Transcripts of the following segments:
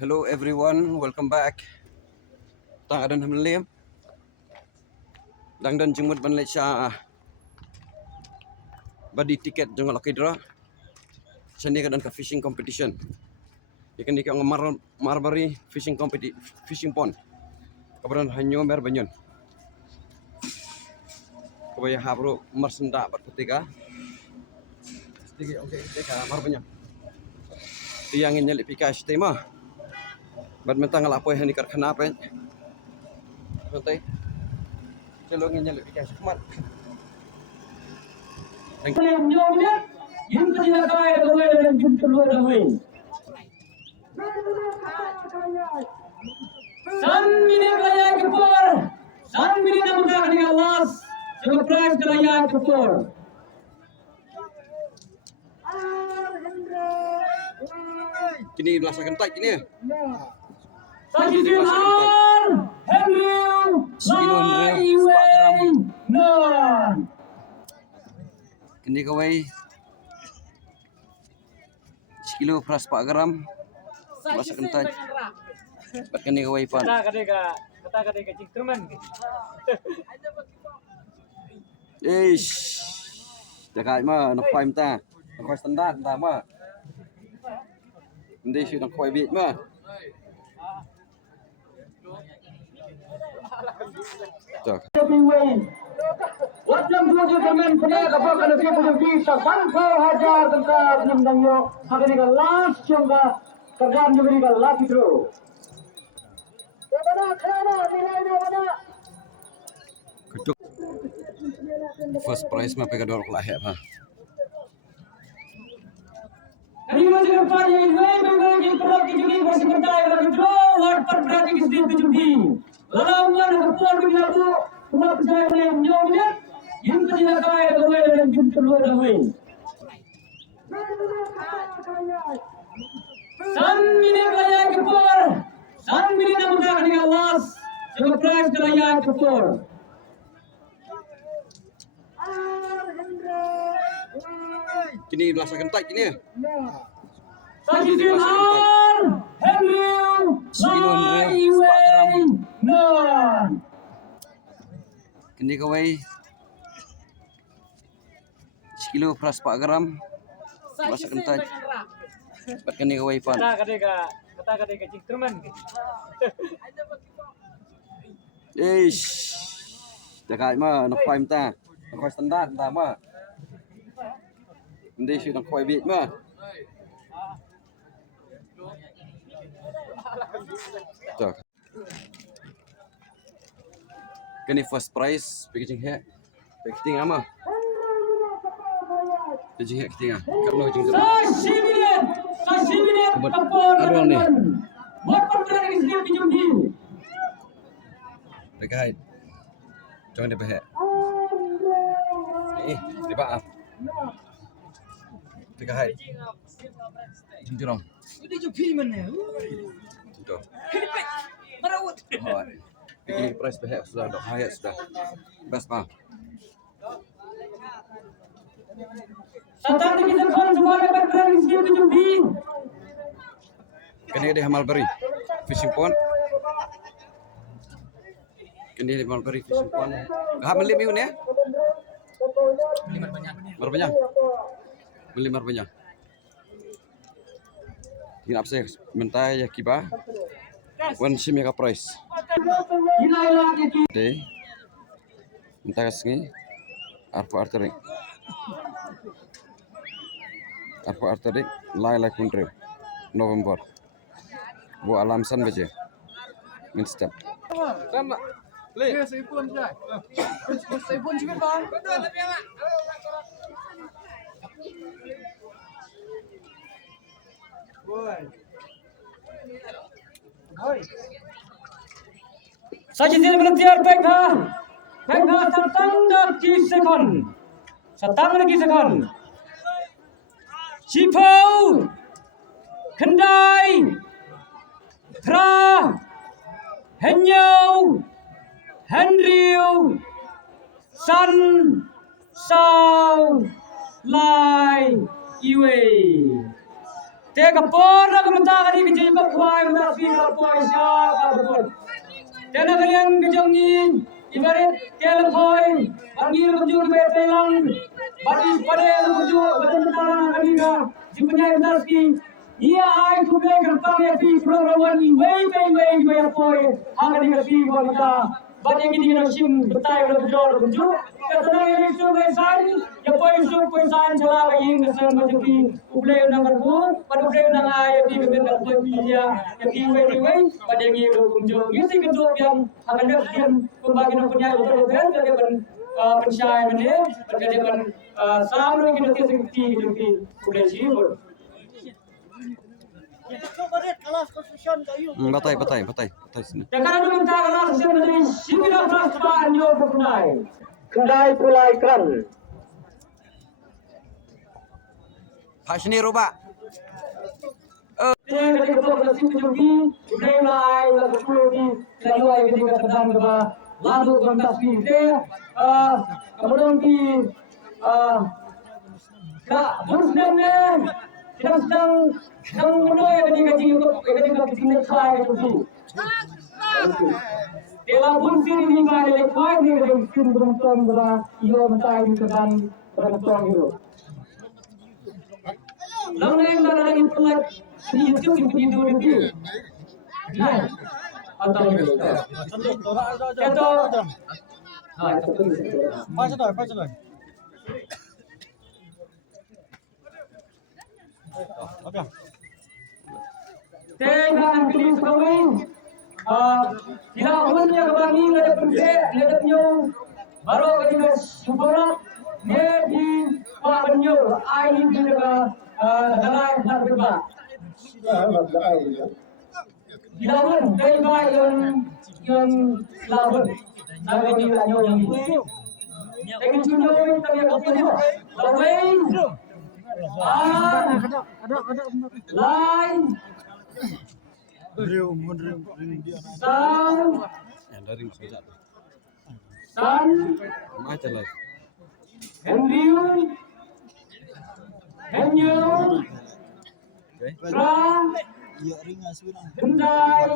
Hello everyone, welcome back. Tang adan hamliam. Dang dan jengmut ban lecha badi tiket jeng lucky draw. Sandi kadan ka fishing competition. Ikan di kang MARBARI fishing pond. Kabaran hanyo mer banyon. Kabaya habro marsenda bat ketika. Sedikit okey ketika mar banyon. Tiangin nyali pikas tema. Bat mentang lapoy hani kar kenapa? Betul. Shillong nyali pikas shakhmat. San minit laya kepor, san minit nak makan dengan las, dengan prize kelaya kepor. Kini rasakan tight kini. Sakit sinar, Henry, Lai, non. Kini kawai 1 kilo plus 4 gram. Rasakan tight. Bat kini kawai pan. Kata cingkreman. Eish. Dekat mah nak kuai mta. Nak kuai standar mta mah. Ndi syu nak kuai bit mah. Cok. Wajib tuju kemen punya kapal kana siya punya bisa sampai hajar tentang belum nongioh. Hakani ka last chunga kerjaan juga ni ka last itu. Kucuk. First prize mah pega dor lah ha. Kali masih nampak yang ini perlu dijudi masih berdaya lagi draw war per berarti kisah dijudi. Lawan kapal bila tu cuma percaya yang nyonya yang tidak kaya gawe dan jumpa luar gawe. San minit laya kepor, san minit nak makan dengan las, dengan prize kelaya kepor. Kini rasakan tight kini. Sakit sinar, Henry, Lai, non. Kini kawai 1 kilo plus 4 gram. Rasakan tight. Bat kini kawai pan. Kata cingkreman. Eish. Dekat mah nak kuai mta. Nak kuai standar mta mah. Ndi syu nak kuai bit mah. Cok. Kini first prize packaging he. Packaging ama. Packaging he kita. Kalau jing tu. Sashimi kapor. Aduh ni. Buat perkara ini sedikit dijumpi. Dekat. Jangan dia behek. Dia baaf. Dekat. Jingirong. Ini jumpi mana? Itu. Kenapa? Merawat. Ini price behek sudah dok hayat sudah. Best mah. Satang kita kon semua dapat perkara ini sedikit dijumpi. Kini di MARBARI fishing pond. Kini di MARBARI fishing pond. Gak beli miun ya? Banyak. Beli banyak. Tinggal apa sih? Minta ya kiba. One sim ya price. Day. Minta kasih. Arterik. Lai country. November. Bu alam san baje. Minsta. Sama. Boleh. Ya, saya pun dah. Saya pun juga bang. Betul tapi mak. Boy. Saja dia berhentian pekha setang lagi sekon. Cipau, kendai, tra, henyau, Henry, san, sau, lai, iwe. Te kapor na kementar kali kecil kau kuai mentar fi kapor isya kapor. Te na kalian kejongin ibarat kel koi panggil kujur betelang badis pada kujur betelang kali ka jipunya mentar fi. Ia ai tu be kertang ya fi program ni wei koi hang ni fi kau kita. Bagi ini nak sim betai kalau berjual berjual. Kerana ini tu pesan, ya pesan cakap ini kesan macam ni. Ublay nak berbuat, pada ublay nak ayat ini benar benar dia. Yang ini pada ini berjual. Ini sih kerja yang akan dilakukan pembagi nak punya betul-betul. Jadi pensyai mana, jadi sama lagi nanti seperti itu ublay sih. Batai sini. Sekarang kita akan menjadi sembilan perasaan yang berkenai. Kendai pulaikan. Pak sini roba. Jadi kita berhasil menjadi nilai lalu di nilai kita tentang apa lalu kontas kita. Kemudian di muslimnya kita sedang menolak ketika kita khai itu. Ela pun sini ni kaya lekai ni dengan sini beruntung berah iyo mentai di kedan beruntung itu. Lalu yang mana lagi pelat di YouTube di video ini. Nah, atau itu. Itu. Ah, itu. Pakai dah. Apa? Tengah tulis kawin. Tidak hanya kami ada penyu baru ketika syukuran dia di penyu air juga dalam berbeza. Lawan tega yang lawan nabi ni lanyo yang itu. Tegi tunjuk tegi apa tu? Lawan. Lain. Yang dari saja. San. Macam lah. Henry. Ra. Hendai.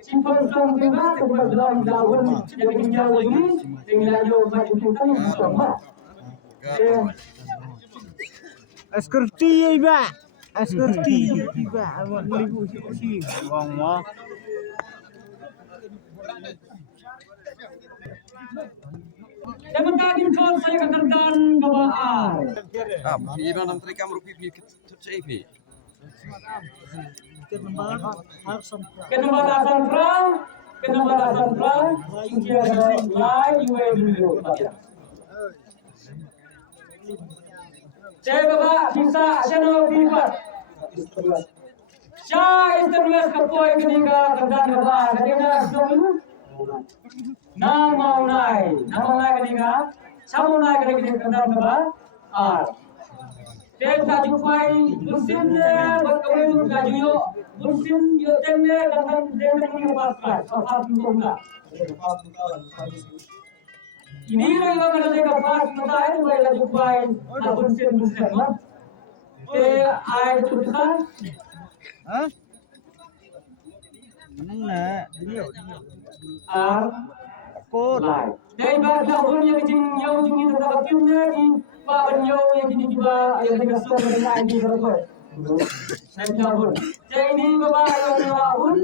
Simpan sang juga dalam daun yang tinggal ini tinggal yo macam kita ni sama. Eskurti iba. Eskurti iba. Awak beribu si wang mah. Yang tadi kau saya katakan kebaan. Ibu nak terikat merupi tercaipi. Kenembatasan perang, ini ada lain juga dulu. Saya bawa bisa channel bibat. Saya istimewa kapoi ketika kerja bawa. Ketika dulu, nama mulai ketika, sama mulai ketika kerja bawa. Kita jumpai musimnya berkawin kajuyo, musim yotemnya dengan dengan pasal, pasal tunggal. Ini yang kita jaga pas kita ini kita jumpai musim lah. Air tulisan. Mana nak? Kod. Dari baca punya yang ini tetap punya di Pabanyo yang ini juga yang kita sudah mengenai di berikut. Saya jawab. Jadi ini bapa yang awal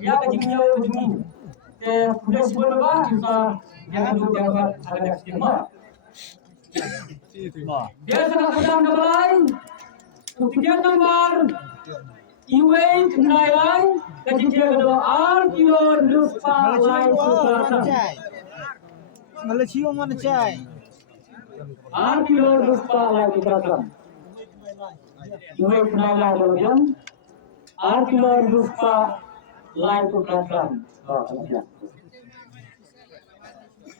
yang kecilnya begini. Sudah sebut bapa kita jangan lupa jabat ada stigma. Dia sedang kembali. Ketiga nomor Iway kenaian kecil kedua kilo lupa lain sudah. Malah cium mana cai? Kilo lupa lain sudah. Iway kenaian kemudian kilo lupa lain sudah.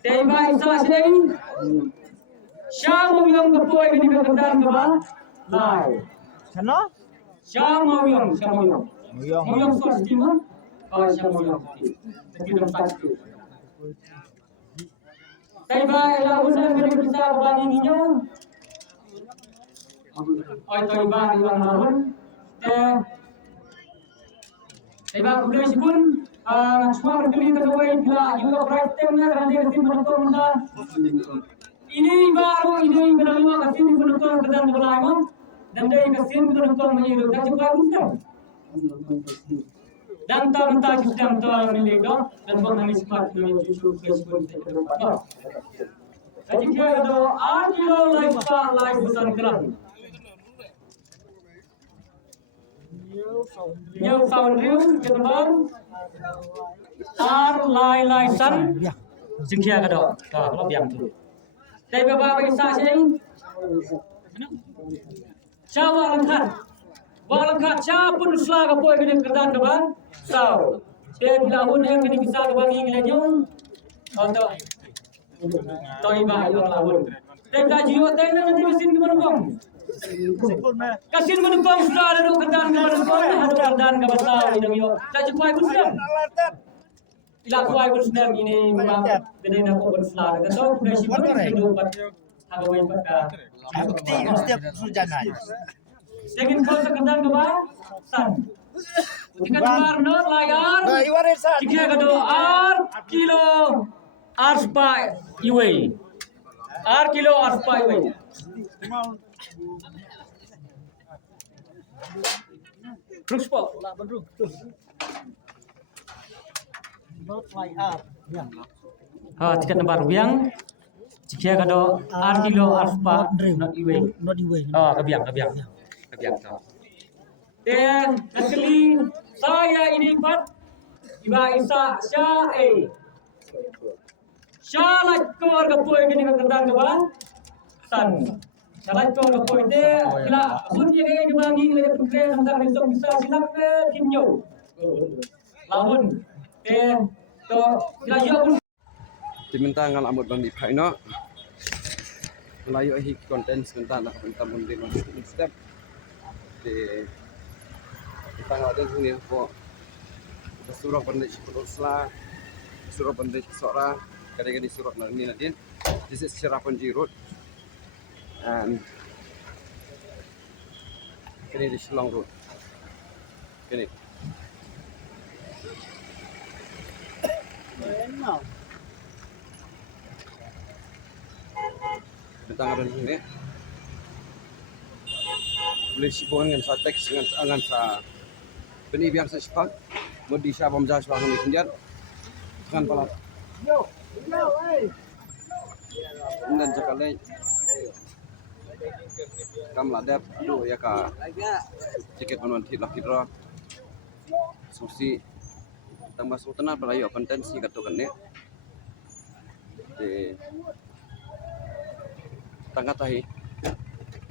Tema instalasi Syam yang kepoy ini berkenaan kepada lain. Sana? Syam yang sostima, Syam yang kita pasti. Saya ialah usaha dari besar bagi niyo. oi toi ba di bang lawan iba kemudian sipun semua berdiri terkawai bila juga prakteknya kerana kesim penonton muda ini baru ini kedua kesim penonton kedan berlaku dan dari kesim penonton menyiru dan juga untuk dan tak sedang tuan milik dan penghuni smart dengan cucu Facebook kedua jadi kira itu artikel live besar kelam nhiều phao riu cái tấm ar lai san dừng kia cái đó nó biang tu đây ba bagi sa sing cha wa langkat cha pun sla ka poi kini kerdan ka ban sao dia bilahun yang kini bisa ka ban ing lenyong atau toi ba yo lahun đây ka jiwa tay na nanti mesin ki manukong Kasin menukong sudah ada kerdan ke menukong ada kerdan ke besar ini yo. Jadi kuai pun sudah. Ila kuai pun sudah ini memang benda nak pun sudah. Kata sudah sibuk hidup ada main pada. Setiap sujana. Segin kau kerdan ke bawah san. Jika keluar no layar. Jika kado ar kilo arspa iwe. Ar kilo arspa iwe. Terus po, tiket nomor biang, jika kado kilo alfa not iwe, kebiang. Dan kali saya ini empat, iba isa syalat keluarga poin ini kerdan keban, san. Salah tu orang poin dia, bila bunyi dia dibangi oleh pembelian antara besok bisa silap ke kinyo. Lawan, to bila ia pun. Diminta ngal amut bang di pai no. Melayu hi konten sebentar nak minta mundi no step. Kita ngal ada sini ko. Surah bandai Sula, surah bandai Sora, kadang-kadang surah ni nanti. This is Sheraponji Road. And ini di Shillong Road. Ini. Datang ada sini. Boleh sibuk dengan sa teks dengan sa beni biang sa sepak. Mudi sa bomja sa ni kendian. Dengan pala. Dan sekali kam ladap do ya ka tiket manuan lah kira susi tambah sultan pelayo konten si katukan ne de tangga tahi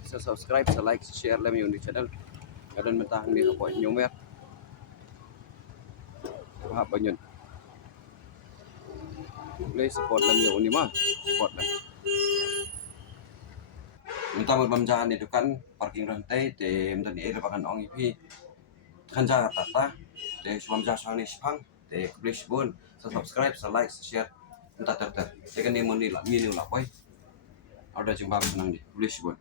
sa subscribe sa like share lem yung channel kadon mentah ni ko nyomer ha banyon play support lem yung ni mah support lem minta berbamjahan itu kan parking rantai te minta ni pakan ong ipi kan jaga tata te suam jasa ni sepang te please bun subscribe like share minta ter te kan ni moni lah boy ada jumpa senang di please bun